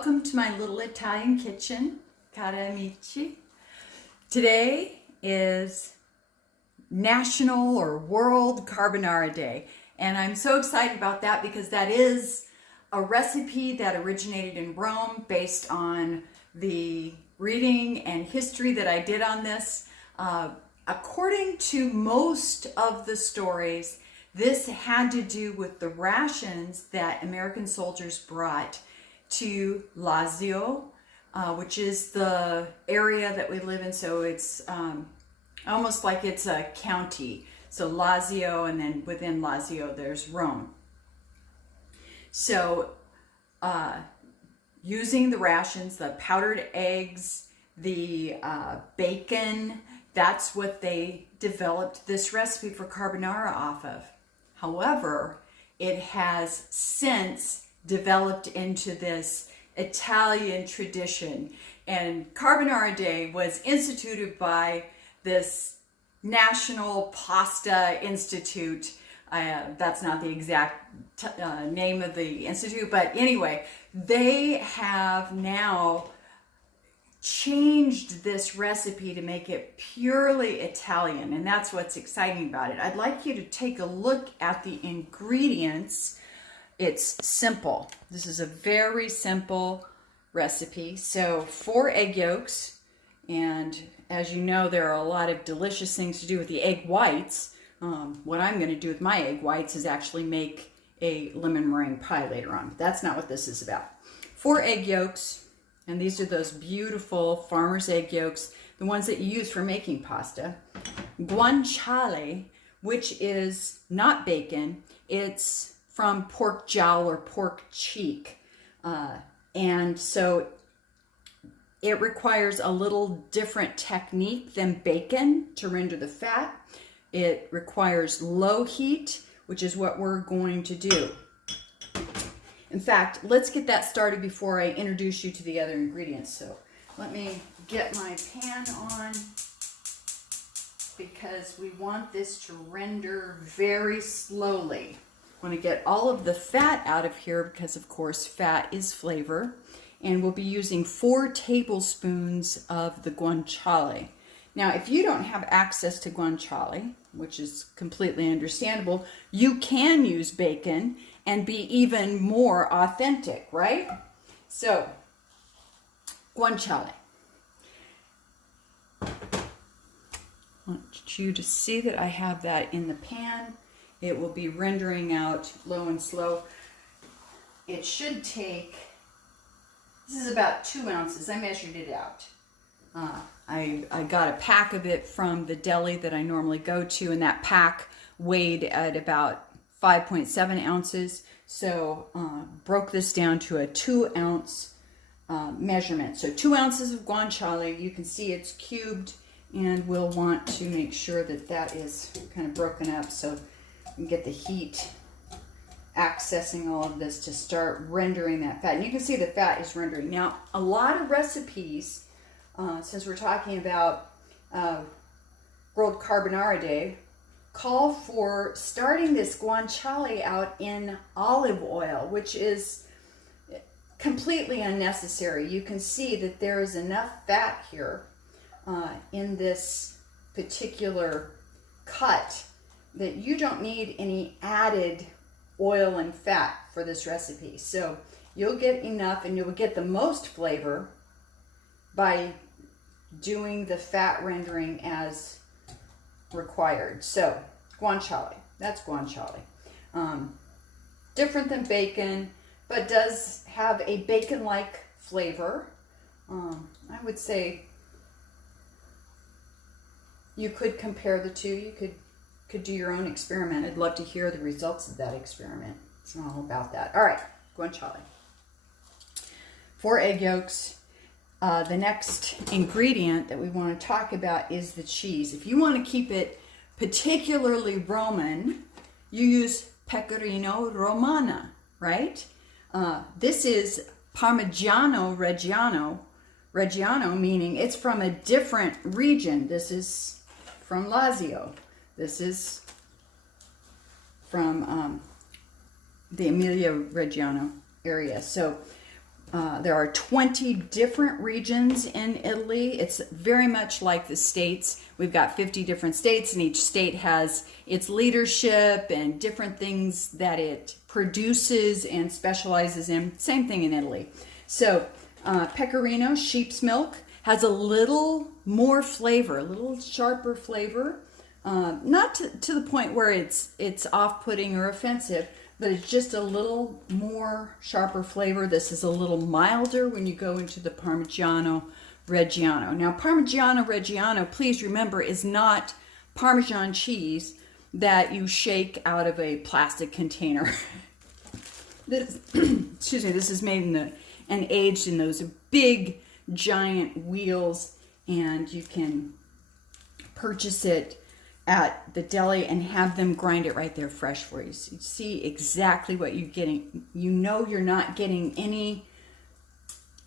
Welcome to my little Italian kitchen, cari amici. Today is National or World Carbonara Day, and I'm so excited about that because that is a recipe that originated in Rome based on the reading and history that I did on this. According to most of the stories, this had to do with the rations that American soldiers brought to Lazio, which is the area that we live in. So it's almost like it's a county. So Lazio, and then within Lazio there's Rome. So using the rations, the powdered eggs, the bacon, that's what they developed this recipe for carbonara off of. However, it has since developed into this Italian tradition, and Carbonara Day was instituted by this National Pasta Institute. That's not the exact name of the institute, but anyway, they have now changed this recipe to make it purely Italian, and that's what's exciting about it. I'd like you to take a look at the ingredients. It's simple. This is a very simple recipe. So 4 egg yolks, and as you know, there are a lot of delicious things to do with the egg whites. What I'm going to do with my egg whites is actually make a lemon meringue pie later on. But that's not what this is about. 4 egg yolks, and these are those beautiful farmer's egg yolks, the ones that you use for making pasta. Guanciale, which is not bacon. It's from pork jowl or pork cheek. And so it requires a little different technique than bacon to render the fat. It requires low heat, which is what we're going to do. In fact, let's get that started before I introduce you to the other ingredients. So let me get my pan on, because we want this to render very slowly. I want to get all of the fat out of here because, of course, fat is flavor. And we'll be using 4 tablespoons of the guanciale. Now, if you don't have access to guanciale, which is completely understandable, you can use bacon and be even more authentic, right? So, guanciale. I want you to see that I have that in the pan. It will be rendering out low and slow. It should take, this is about 2 ounces. I measured it out. I got a pack of it from the deli that I normally go to, and that pack weighed at about 5.7 ounces. So broke this down to a 2 ounce measurement. So 2 ounces of guanciale. You can see it's cubed, and we'll want to make sure that that is kind of broken up so and get the heat accessing all of this to start rendering that fat. And you can see the fat is rendering. Now, a lot of recipes, since we're talking about World Carbonara Day, call for starting this guanciale out in olive oil, which is completely unnecessary. You can see that there is enough fat here in this particular cut that you don't need any added oil and fat for this recipe. So you'll get enough, and you'll get the most flavor by doing the fat rendering as required. So guanciale, that's guanciale. Different than bacon, but does have a bacon-like flavor. I would say you could compare the two. You could do your own experiment. I'd love to hear the results of that experiment. It's all about that. All right, guanciale. 4 egg yolks. The next ingredient that we want to talk about is the cheese. If you want to keep it particularly Roman, you use pecorino romano, right? This is Parmigiano Reggiano, meaning it's from a different region. This is from Lazio. This is from the Emilia-Reggiano area. So There are 20 different regions in Italy. It's very much like the states. We've got 50 different states, and each state has its leadership and different things that it produces and specializes in. Same thing in Italy. So pecorino, sheep's milk, has a little more flavor, a little sharper flavor. Not to the point where it's off-putting or offensive, but it's just a little more sharper flavor. This is a little milder when you go into the Parmigiano Reggiano. Now, Parmigiano Reggiano, please remember, is not Parmesan cheese that you shake out of a plastic container. This, excuse me, this is made in and aged in those big, giant wheels, and you can purchase it at the deli and have them grind it right there fresh for you. So you see exactly what you're getting. You know you're not getting any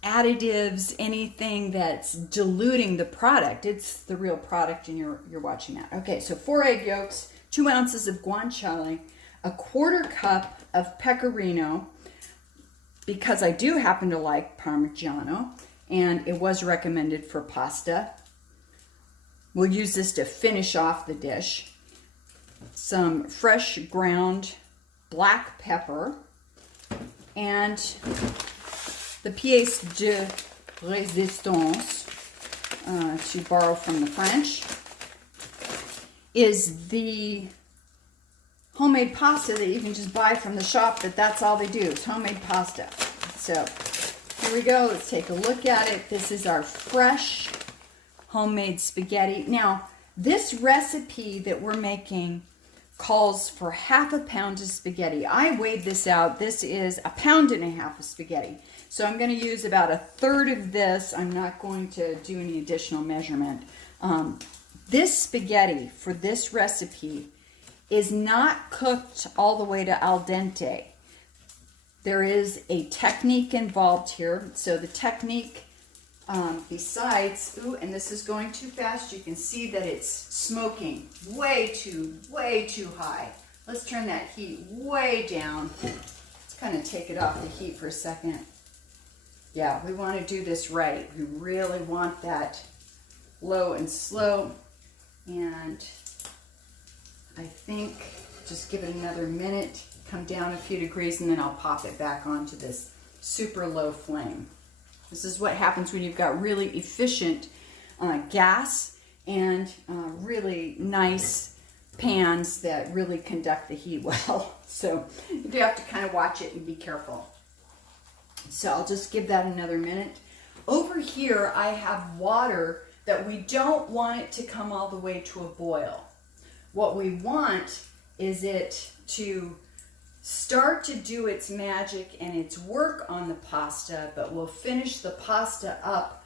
additives, anything that's diluting the product. It's the real product, and you're watching that. Okay, so 4 egg yolks, 2 ounces of guanciale, a 1/4 cup of pecorino, because I do happen to like Parmigiano, and it was recommended for pasta. We'll use this to finish off the dish. Some fresh ground black pepper, and the pièce de résistance, to borrow from the French, is the homemade pasta that you can just buy from the shop, but that's all they do. It's homemade pasta. So here we go. Let's take a look at it. This is our fresh homemade spaghetti. Now, this recipe that we're making calls for 1/2 pound of spaghetti. I weighed this out. This is 1.5 pounds of spaghetti. So I'm going to use about 1/3 of this. I'm not going to do any additional measurement. This spaghetti for this recipe is not cooked all the way to al dente. There is a technique involved here. So the technique, besides, and this is going too fast, you can see that it's smoking way too high. Let's turn that heat way down. Let's kind of take it off the heat for a second. Yeah, we want to do this right. We really want that low and slow. And I think just give it another minute, come down a few degrees, and then I'll pop it back onto this super low flame. This is what happens when you've got really efficient gas and really nice pans that really conduct the heat well. So you do have to kind of watch it and be careful. So I'll just give that another minute. Over here I have water that we don't want it to come all the way to a boil. What we want is it to start to do its magic and its work on the pasta, but we'll finish the pasta up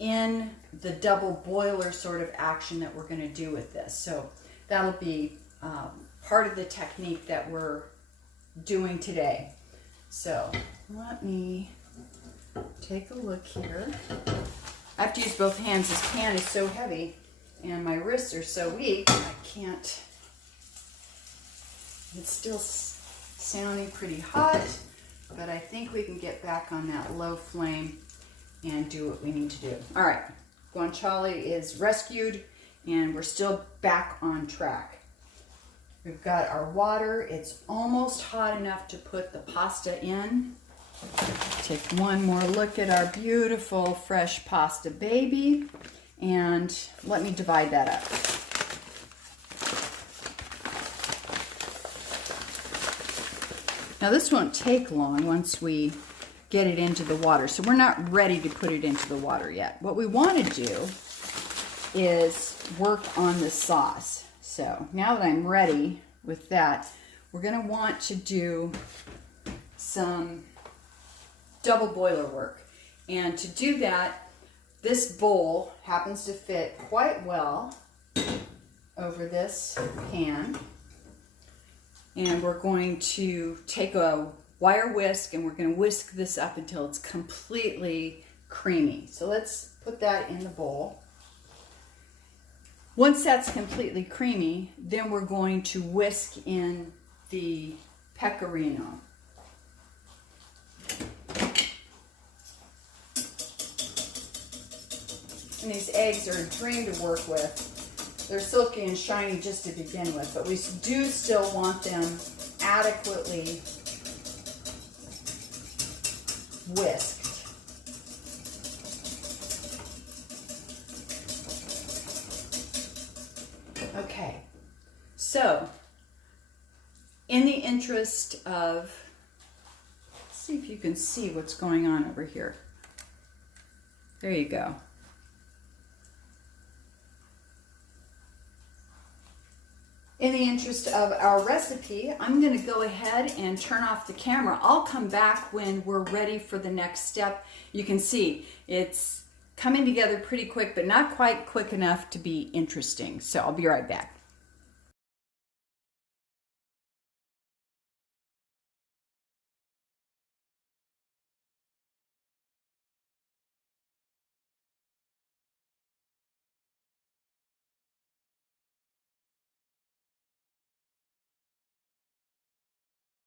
in the double boiler sort of action that we're going to do with this. So that'll be part of the technique that we're doing today. So let me take a look here. I have to use both hands. This pan is so heavy and my wrists are so weak, I can't. It's still sounding pretty hot, but I think we can get back on that low flame and do what we need to do. All right, guanciale is rescued and we're still back on track. We've got our water. It's almost hot enough to put the pasta in. Take one more look at our beautiful fresh pasta baby, and let me divide that up. Now this won't take long once we get it into the water, so we're not ready to put it into the water yet. What we want to do is work on the sauce. So now that I'm ready with that, we're going to want to do some double boiler work. And to do that, this bowl happens to fit quite well over this pan. And we're going to take a wire whisk and we're going to whisk this up until it's completely creamy. So let's put that in the bowl. Once that's completely creamy, then we're going to whisk in the pecorino. And these eggs are a dream to work with. They're silky and shiny just to begin with, but we do still want them adequately whisked. Okay, so in the interest of, let's see if you can see what's going on over here. There you go. In the interest of our recipe, I'm going to go ahead and turn off the camera. I'll come back when we're ready for the next step. You can see it's coming together pretty quick, but not quite quick enough to be interesting. So I'll be right back.